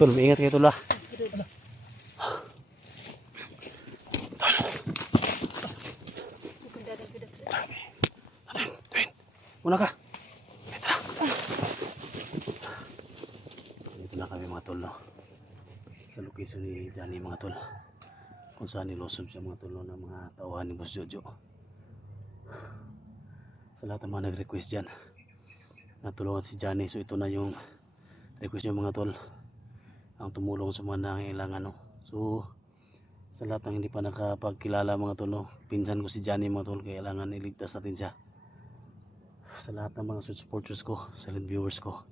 Tol, ingat kayo tol ah. Una ka. Dito na kami mga tol no. Sa location ni Johnny mga tol. Kung saan nilosob siya mga tol no, ng mga tauhan ni Boss Jojo. Sa lahat ng mga nag-request dyan, natulungan si Johnny. So ito na yung request nyo mga tol. Ang tumulong sa mga nangailangan no. So sa lahat ng hindi pa nakapagkilala mga tol no, pinsan ko si Johnny mga tol. Kailangan iligtas natin siya. Sa lahat ng mga supporters ko, silent viewers ko,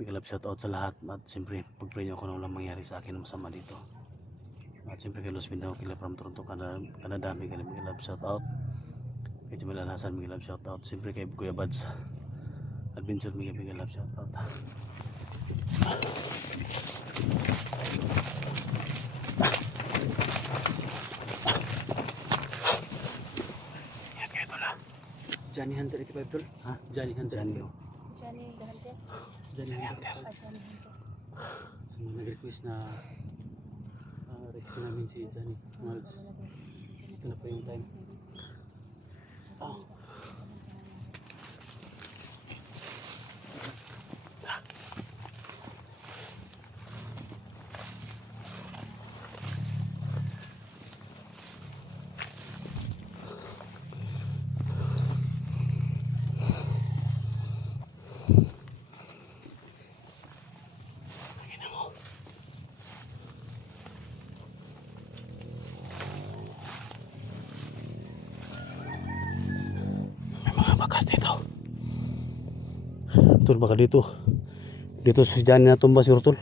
big love shout out sa lahat. At siyempre pag-pray nyo kung ano lang mangyari sa akin na masama dito. At siyempre kay Los Mindanao, kay from Toronto, Canada, big love shout out. Kay Jamil Alhasan, big love shout out. Siyempre kay Kuya Bads Adventure, big love shout out. Johnny Hunter 85 tol? Ha? Johnny Hunter. Johnny. Johnny Hunter. Johnny Hunter. Johnny Hunter. So, nag-request na rescue namin si Johnny. Ito na po yung time. Oh. Bakas dito. Tol, baka dito. Dito si Johnny natumba si Tol.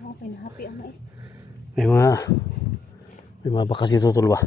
Oh, pinahapi ang mais. May mga bakas dito tol ba?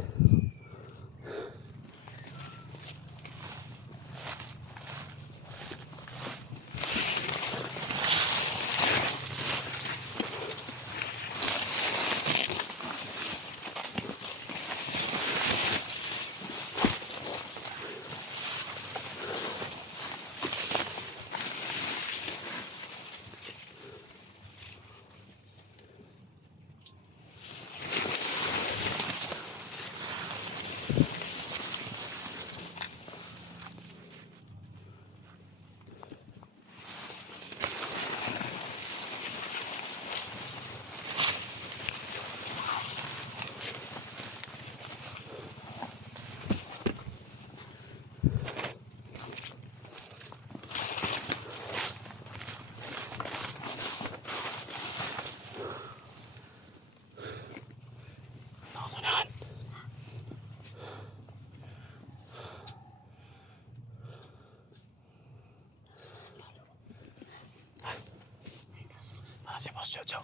Si Boss Jojo.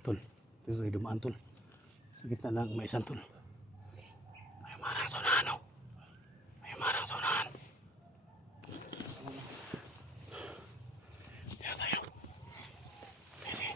Tol, ito ay dumaan tol. Sa gitna lang may isang tol. May marang sa unahan oh. May marang sa unahan. Tiyo tayo. Sige.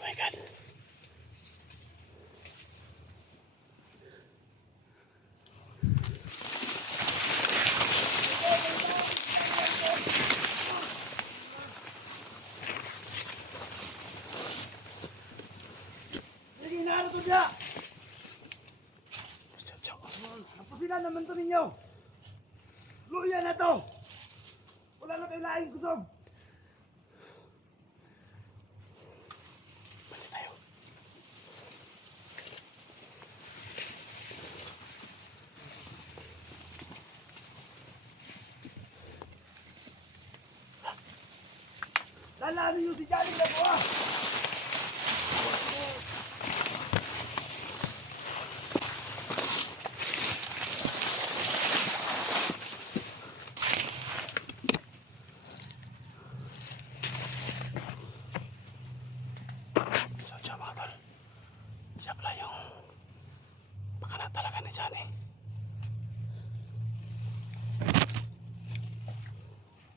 My God. Sige, naano to siya? Jojo. Napusilan naman to ninyo. Luya na to. Wala na kayo laing kusog. Balik tayo. Paalala niyo si Johnny na po ah! So siya mga tol, siya pala yung pakana talaga ni Johnny.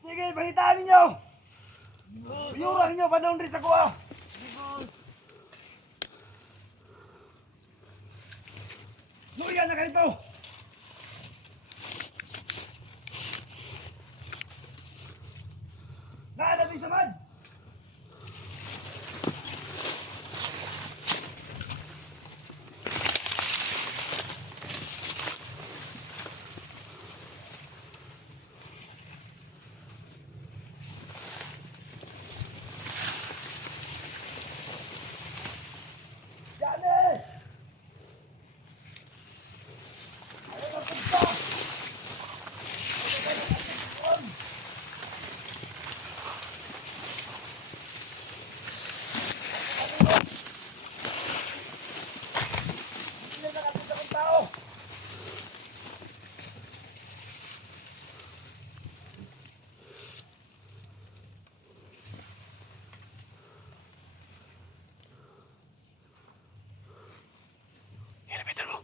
Sige, pangitaan ninyo! Uyuran ninyo, panahon rin sa kuha! Luya na kayo! Naanapin sa man! Johnny! Ayaw na punta! Hindi na nakapita ng tao! Hirapitan mo.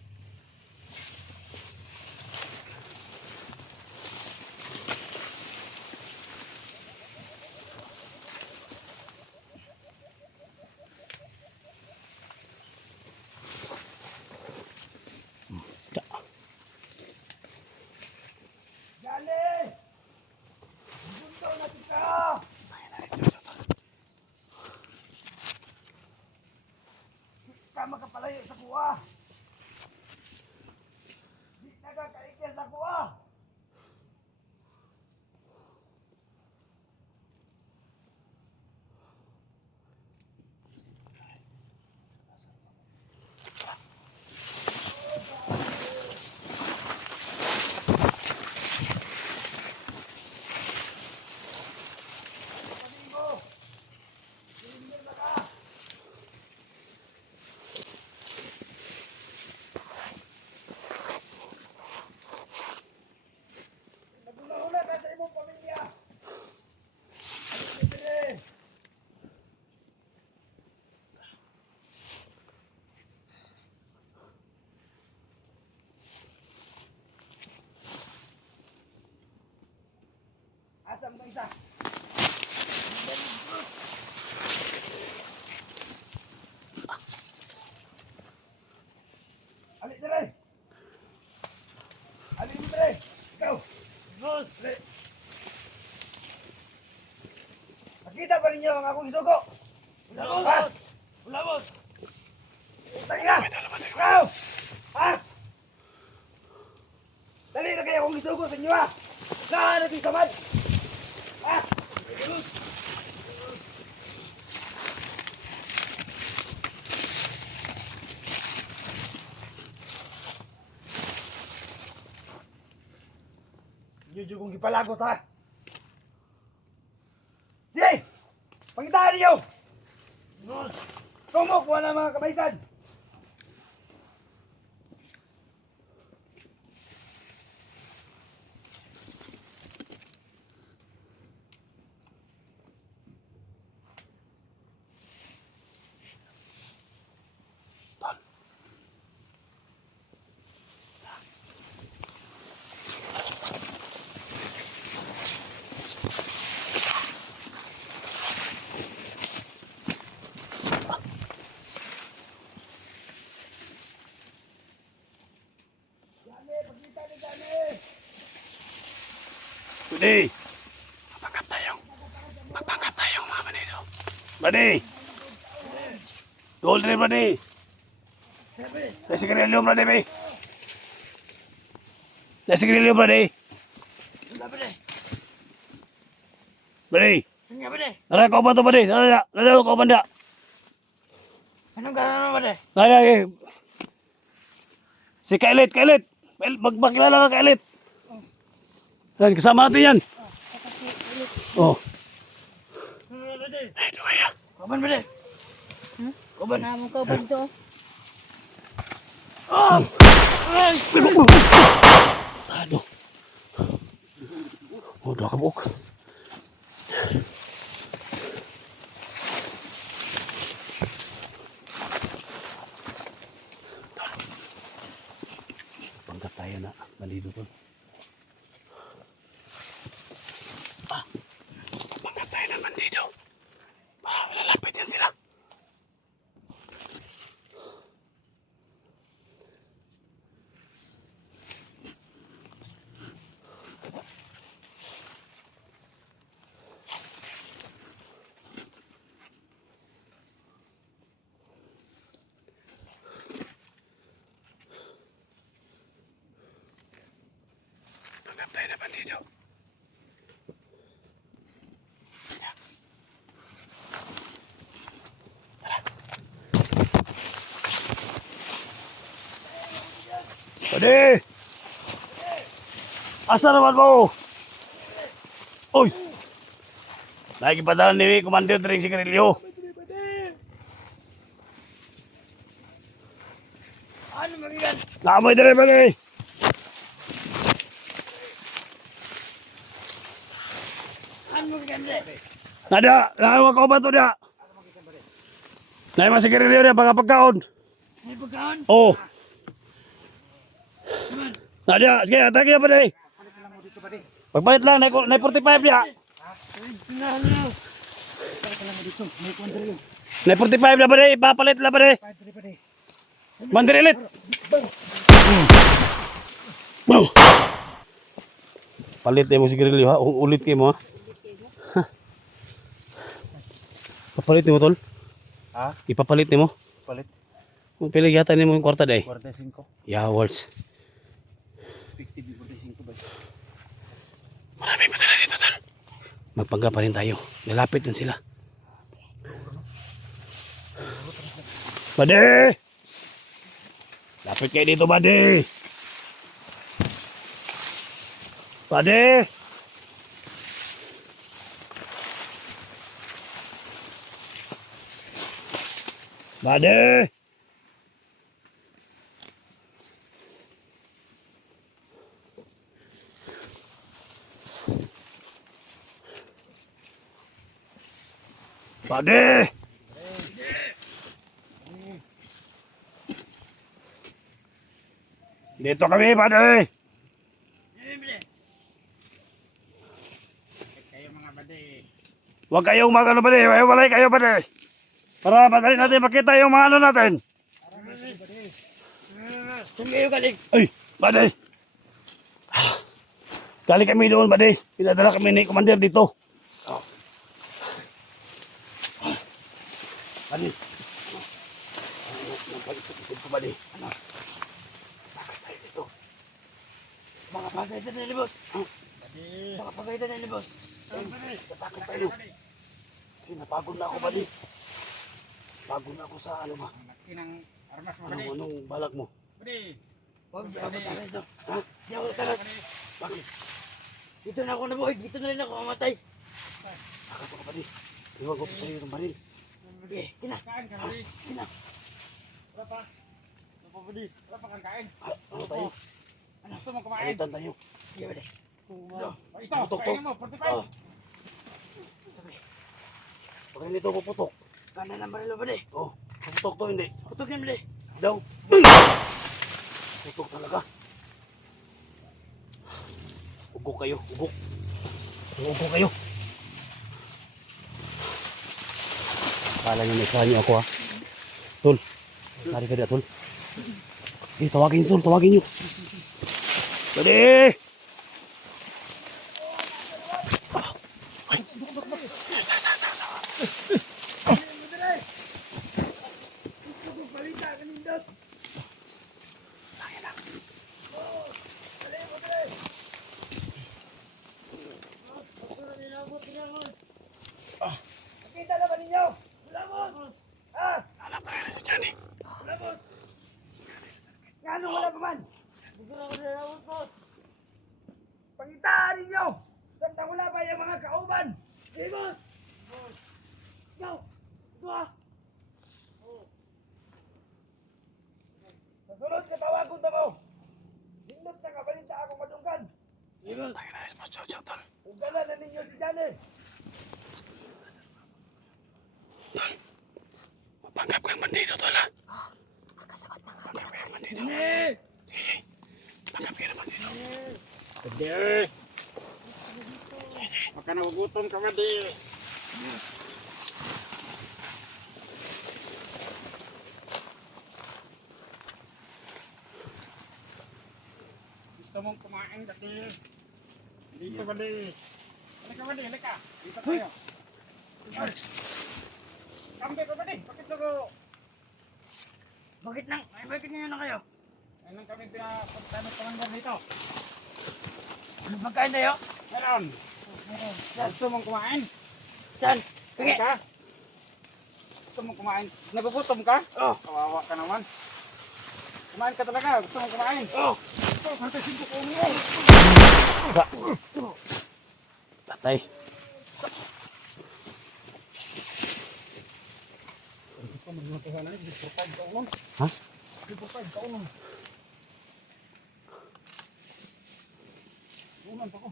Johnny! Buntaw na tika! Ka makapalayo sa kuha! Di nagkakaikil sa kuha! Paningo! Hindi na ka! Nagula-hula ka sa imong pamilya! Sige! Asam na isa! Alik dire! Alik dire! Ikaw! Ali! Nakita ba ninyo ang akong isuko? Ulabot! Ulabot! Utang na! Ikaw! Ha? Dali na kayo akong isuko sa inyo ha! Saan natin samad? Ha? Jujur kong gipalagot ha! Sige! Pangitaan niyo! Tumok mo na mga kabaysan! Jani, pagkita ni Jani! Buddy! Magpanggap tayong mga manito. Buddy! Gold rin, buddy! Desigarilyo, buddy, be! Desigarilyo, buddy! Wala ba de? Buddy! Saan nga ba de? Nara, kau ba ito, buddy? Nara, kau ba nda? Anong gano'n ba de? Nara, si Kailit! Magpakilala ka, Kailit! Yan, kasama natin yan! Oh. Ano ba de? Kaman ba de? Hmm? Kaman. Namo ka ba dito? Ah! Ay! Ano? Oh, dua ka buok. Panggap tayo na bandido to. Panggap tayo ng bandido. Para lalapit yan sila. Panggap tayo na bandido. Pwede! Asa naman mo? Uy! Nakipadala ni Commander Dring Sigarilyo. Ano magigan? Naamoy dire ba ni? Ano magigan de? Nada, naawa ko ba to da? Naay mas sigarilyo niya pagkapagkaon. May pagkaon? Oh. Nada, sige, atake pa dai. Pagpalit lang, nay 45 niya. Pinahan na. Nay 45 na ba dai? Ipapalit na ba dai? Mandirilit. Palit mo sigarilyo ha, ulit kay mo ha. Papalit mo tol? Ha? Ipapalit mo? Palit. Kung pili yata ni mo yung kwarta day. 45. Yeah, words. Effective 45 ba? Marami pa talaga dito tol. Magpangga pa rin tayo. Lalapit din sila. Bade! Lapit kayo dito, Bade! Bade! Bade! Bade! Dito kami, Bade! Kayo mga bade. Huwag kayong magano, Bade! Walay kayo, Bade! Para madali natin makita yung mga ano natin. Kung kayo galing. Ay, Bade! Galing kami doon, Bade. Pinadala kami ni Commander dito. Bade. Napag-isip-isip ko, Bade. Ano? Takas tayo dito. Mga bagay na nilibos. Mga bagay na nilibos. Takas tayo. Kasi napagod na ako, Bade. Pagod na ako sa ano ba? Kinang armas mo Anong balak mo? Bade. Huwag ako tayo dito. Ha? Di ako talas. Bakit? Dito na ako nabuhay. Dito na rin ako mamatay. Takas ako, Bade. Iwan ko sa iyo ng baril. Sige, kina. Kain ka bali. Kina. Wala pa. Wala pa bali. Wala pa kang kain. Ano tayo? Gusto mo kumain? Alitan tayo. Sige, bade. Ito, Putok, kainin mo. 45. Pag hindi ito puputok. Kanan ang barilo, bade. Oh, puputok to hindi. Putok yan, bade. Daw. Putok talaga. Ugok kayo, ugok. Ugok kayo. Kala nyo may isa nyo ako ha. Tol, nari ka dyan, Tol. Eh, tawagin nyo, Tol, tawagin nyo. Pwede! Ay! Nakita na ba ninyo? Lamon! Ha? Alam talaga na si Johnny. Lamon! Nga wala pa man? Siguro ko na lamon, boss. Pangitaan ninyo! Samtang wala pa yung mga kauban! Sige, boss! Go! Sa sunod katawagon ako. Hindot na kabalita ako madunggan. Tayo na, Boss Chow Chow, tol. Ugala na ninyo si Johnny. Mapanggap kang bandido, tol, ha? Nakasuot na nga. Panggap kang bandido. Eh! Sige. Panggap ka na bandido. Pwede. Huwag ka nagugutom ka, pwede. Gusto mong kumain, pwede. Dito, pwede. Halika, pwede, halika. Dito tayo. Kambay ka, pwede. Bakit ko? Bakit ngayon na kayo? Ayun kami pinapagtanong palanggan dito. Ano pagkain tayo? Meron. Gusto mong kumain? Saan? Sige. Ka? Gusto mong kumain? Nagugutom ka? Oh. Kawawa ka naman. Kumain ka talaga. Gusto mong kumain? Oh. Ito, hantasin ko kung mo. Tatay. Gusto mo magmatahan na. Before 5 ka unon. Ha? Before 5 ka unon. Unon pa ko.